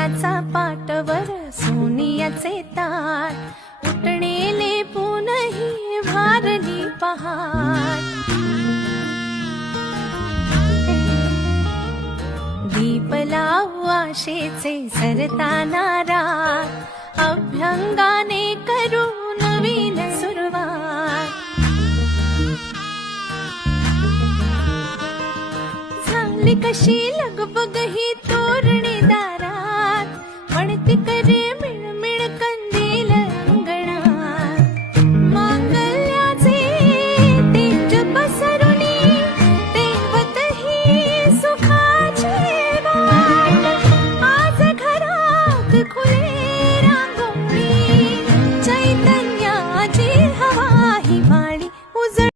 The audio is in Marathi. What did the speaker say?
जेवणाचा पाटवर सोनियाचे ताट उठणेले पुनही भारली पहाट दीप लावू आशेचे सरताना रात अभ्यंगाने करू नवीन सुरुवात झाली कशी लगबग ही te cuide.